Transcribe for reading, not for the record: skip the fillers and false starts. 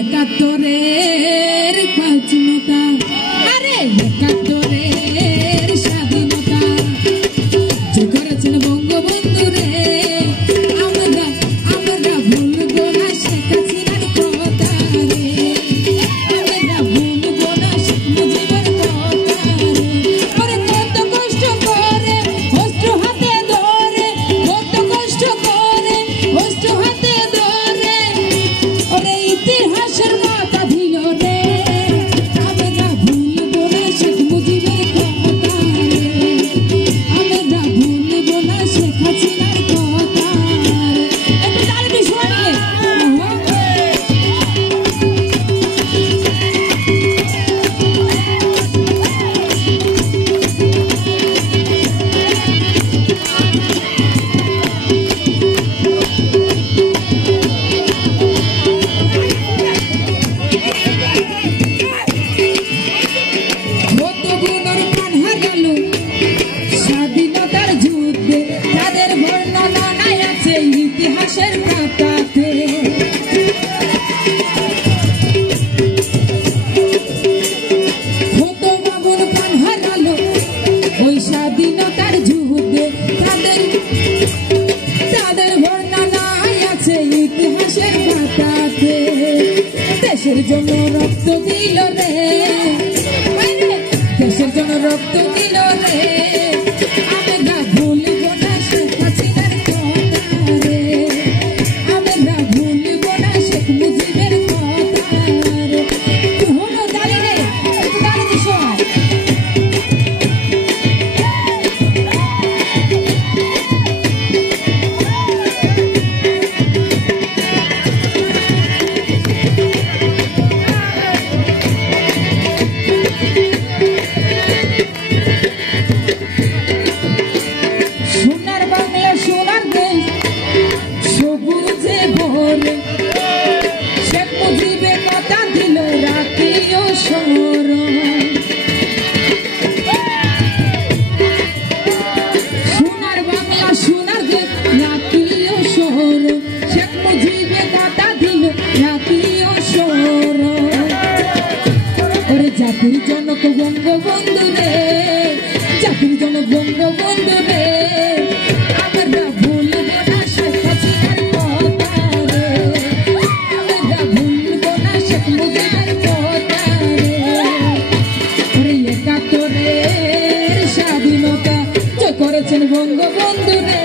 একাত্তরের স্বাধীনতা, আরে একাত্তরের স্বাধীনতা যে করেছেন বঙ্গবন্ধু রে, আমরা ভুলবো না শেখ হাসিনার কথা রে, আমরা ভুলবো না শেখ মুজিবের কথা রে। ওরে কত কষ্ট করে অস্ত্র হাতে ধরে, কত কষ্ট করে অস্ত্র হাতে ধরে, ওরে ইতিহাসের মাথা দিল রে, আমরা ভুলবো না শেখ মুজিবের কথা রে, আমরা ভুলবো না শেখ হাসিনার কথা রে। একটু তার বিষয় নিয়ে স্বাধীনতার যুদ্ধে তাদের বর্ণনা নাই আছে ইতিহাসের পাতাতে। কত বাবুর প্রাণ হারালো ওই স্বাধীনতার যুদ্ধে, তাদের বর্ণনা আছে ইতিহাসের পাতাতে। দেশের জন্য রক্ত দিল রে, দেশের জন্য রক্ত দিল রে, আমরা ভুলবো না শেখ হাসিনার কথা রে, আমরা ভুলবো না শেখ মুজিবের কথা রে। হলো দাঁড়িয়ে রে, একটু দাঁড়িয়ে বিষয় সোনার বাংলা সোনার দেশ সবুজে ভরে, শেখ মুজিবের কথা দিল রাখিও স্মরণ। সোনার বাংলা সোনার দেশ রাখিও স্মরণ, শেখ মুজিবের কথা দিল রাখিও স্মরণ। ওরে জাতির জনক বঙ্গবন্ধু রে, জাতির জনক বঙ্গবন্ধু রে, আমরা ভুলবো না শেখ হাসিনার কথা রে, আমরা ভুলবো না শেখ মুজিবের কথা রে। ওরে একাত্তরের স্বাধীনতা যে করেছেন বঙ্গবন্ধু রে,